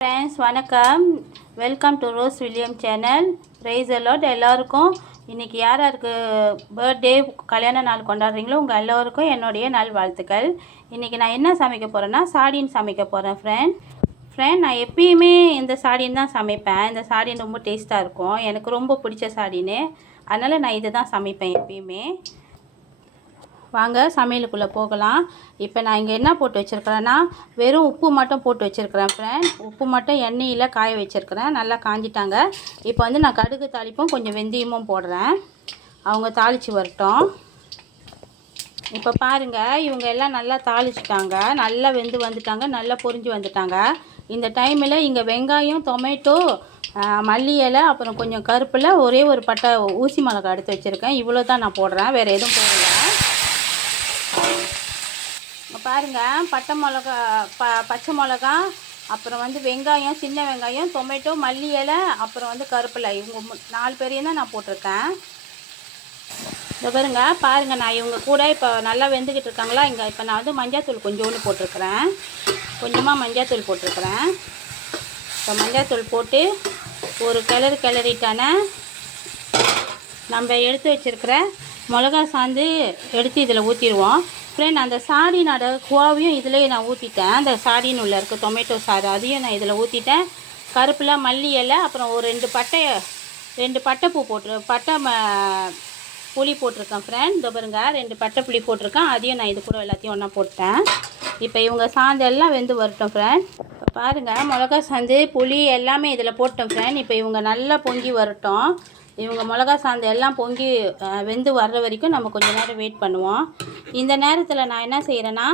Friends வணக்கம். Welcome to Rose William channel. Praise the Lord. எல்லாருக்கும் இன்றைக்கி யார் யாருக்கு பர்த்டே கல்யாண நாள் கொண்டாடுறீங்களோ உங்கள் எல்லோருக்கும் என்னுடைய நல்வாழ்த்துக்கள். இன்றைக்கி நான் என்ன சமைக்க போகிறேன்னா சாடின் சமைக்க போகிறேன். ஃப்ரெண்ட் நான் எப்பயுமே இந்த சாடின் தான் சமைப்பேன். இந்த சாடின் ரொம்ப டேஸ்ட்டாக இருக்கும், எனக்கு ரொம்ப பிடிச்ச சாடின்னு. அதனால் நான் இதை தான் சமைப்பேன் எப்பயுமே. வாங்க சமையலுக்குள்ளே போகலாம். இப்போ நான் இங்கே என்ன போட்டு வச்சுருக்கிறேன்னா வெறும் உப்பு மட்டும் போட்டு வச்சுருக்கிறேன் ஃப்ரெண்ட். உப்பு மட்டும் எண்ணெயில் காய வச்சுருக்கிறேன், நல்லா காஞ்சிட்டாங்க. இப்போ வந்து நான் கடுகு தாளிப்பும் கொஞ்சம் வெந்தயமும் போடுறேன், அவங்க தாளித்து வரட்டும். இப்போ பாருங்கள், இவங்க எல்லாம் நல்லா தாளிச்சிட்டாங்க, நல்லா வெந்து வந்துட்டாங்க, நல்லா பொரிஞ்சு வந்துட்டாங்க. இந்த டைமில் இங்கே வெங்காயம், டொமேட்டோ, மல்லி இலை, அப்புறம் கொஞ்சம் கருப்பில் ஒரே ஒரு பட்டை ஊசி மிளகா எடுத்து வச்சுருக்கேன். இவ்வளோ தான் நான் போடுறேன், வேறு எதுவும் போடலை. பாருங்கள், பட்டை மிளகா, பச்சை மிளகா, அப்புறம் வந்து வெங்காயம், சின்ன வெங்காயம், டொமேட்டோ, மல்லி இலை, அப்புறம் வந்து கருப்பிலை, இவங்க 4 பேரையும் தான் நான் போட்டிருக்கேன். இந்த பாருங்கள் நான் இவங்க கூட இப்போ நல்லா வெந்துக்கிட்டு இருக்காங்களா. இங்கே இப்போ நான் வந்து மஞ்சாத்தூள் கொஞ்சோண்டு போட்டிருக்கிறேன், கொஞ்சமாக மஞ்சாத்தூள் போட்டிருக்கிறேன். இப்போ மஞ்சாத்தூள் போட்டு ஒரு கிளறிட்டானே நம்ம எடுத்து வச்சுருக்கிற மிளகா சாந்து எடுத்து இதில் ஊற்றிடுவோம். ஃப்ரெண்ட் அந்த சாடினோட குவாவையும் இதிலேயே நான் ஊற்றிட்டேன். அந்த சாடின் உள்ள இருக்க டொமேட்டோ சாறு அதையும் நான் இதில் ஊற்றிட்டேன். கருப்பில், மல்லி இலை, அப்புறம் ஒரு 2 பட்டைப்பூ புளி போட்டிருக்கேன் ஃப்ரெண்ட். இந்த பாருங்க 2 பட்டை புளி போட்டிருக்கேன், அதையும் நான் இது கூட எல்லாத்தையும் ஒன்றா போட்டேன். இப்போ இவங்க சாந்தெல்லாம் வெந்து வரட்டும் ஃப்ரெண்ட். இப்போ பாருங்கள், மிளகா சாந்து, புளி எல்லாமே இதில் போட்டோம் ஃப்ரெண்ட். இப்போ இவங்க நல்லா பொங்கி வரட்டும். இவங்க மிளகா சாந்து எல்லாம் பொங்கி வெந்து வர்ற வரைக்கும் நம்ம கொஞ்சம் நேரம் வெயிட் பண்ணுவோம். இந்த நேரத்தில் நான் என்ன செய்கிறேன்னா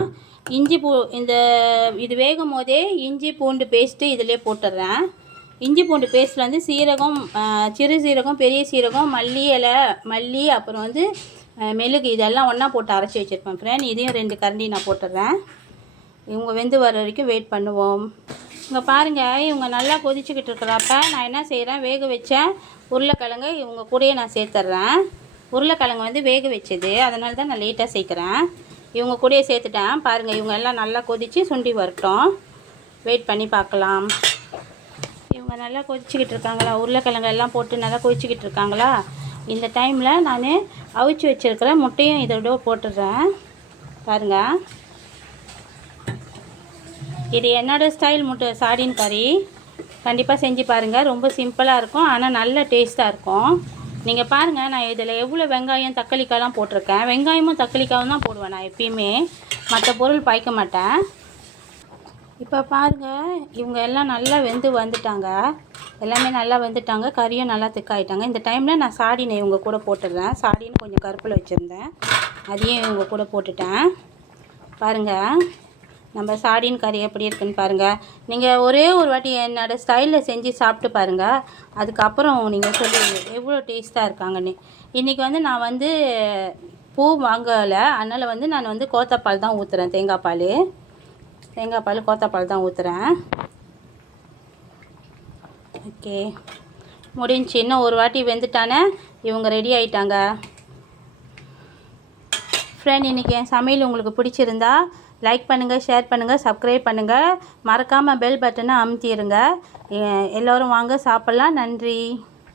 இது வேகும் போதே இஞ்சி பூண்டு பேஸ்ட்டு இதிலே போட்டுடுறேன். இஞ்சி பூண்டு பேஸ்ட்டில் வந்து சீரகம், சிறு சீரகம், பெரிய சீரகம், மல்லி, அப்புறம் வந்து மெழுகு, இதெல்லாம் ஒன்றா போட்டு அரைச்சி வச்சுருப்பேன் ஃப்ரெண்ட். இதையும் 2 கரண்டி நான் போட்டுடுறேன். இவங்க வெந்து வர வரைக்கும் வெயிட் பண்ணுவோம். இங்கே பாருங்கள், இவங்க நல்லா கொதிச்சுக்கிட்டு இருக்கிறப்ப நான் என்ன செய்கிறேன், வேக வச்ச உருளைக்கிழங்கு இவங்க கூடயே நான் சேர்த்துட்றேன். உருளைக்கிழங்கு வந்து வேக வச்சது, அதனால தான் நான் லேட்டாக சேர்க்குறேன். இவங்க கூடயே சேர்த்துட்டேன். பாருங்கள், இவங்க எல்லாம் நல்லா கொதித்து சுண்டி வரட்டும், வெயிட் பண்ணி பார்க்கலாம். இவங்க நல்லா கொதிச்சுக்கிட்டு இருக்காங்களா, உருளைக்கிழங்கு எல்லாம் போட்டு நல்லா கொதிச்சுக்கிட்டு இருக்காங்களா. இந்த டைமில் நான் அவிச்சு வச்சுருக்கிற முட்டையும் இதோட போட்டுடுறேன். பாருங்கள், இது என்னோடய ஸ்டைல் முட்டை சாடின் கறி. கண்டிப்பாக செஞ்சு பாருங்கள், ரொம்ப சிம்பிளாக இருக்கும், ஆனால் நல்ல டேஸ்ட்டாக இருக்கும். நீங்கள் பாருங்கள், நான் இதில் எவ்வளோ வெங்காயம், தக்காளிக்காயெலாம் போட்டிருக்கேன். வெங்காயமும் தக்காளிக்காயும் தான் போடுவேன் நான் எப்பயுமே, மற்ற பொருள் பாய்க்க மாட்டேன். இப்போ பாருங்கள், இவங்க எல்லாம் நல்லா வெந்து வந்துட்டாங்க, எல்லாமே நல்லா வெந்துட்டாங்க, கறியும் நல்லா திக்காயிட்டாங்க. இந்த டைமில் நான் சாடினை இவங்க கூட போட்டுடுறேன். சாடின்னு கொஞ்சம் கருப்பில் வச்சுருந்தேன், அதையும் இவங்க கூட போட்டுட்டேன். பாருங்கள், நம்ம சாடின் கறி எப்படி இருக்குன்னு பாருங்கள். நீங்கள் ஒரே ஒரு வாட்டி என்னோடய ஸ்டைலில் செஞ்சு சாப்பிட்டு பாருங்கள், அதுக்கப்புறம் நீங்கள் சொல்லுவீங்க எவ்வளோ டேஸ்ட்டாக இருக்காங்கன்னு. இன்றைக்கி வந்து நான் வந்து பூ வாங்கலை, அதனால் வந்து நான் வந்து கோத்தாப்பால் தான் ஊற்றுறேன், தேங்காய் பால் கோத்தாப்பால் தான் ஊற்றுறேன். ஓகே, முடிஞ்சு. இன்னும் ஒரு வாட்டி வெந்துட்டானே இவங்க ரெடி ஆகிட்டாங்க. ஃப்ரெண்ட், இன்றைக்கி என் சமையல் உங்களுக்கு பிடிச்சிருந்தா லைக் பண்ணுங்கள், ஷேர் பண்ணுங்கள், சப்ஸ்கிரைப் பண்ணுங்கள், மறக்காமல் பெல் பட்டனை அமுத்திடுங்க. எல்லோரும் வாங்க சாப்பிட்லாம். நன்றி.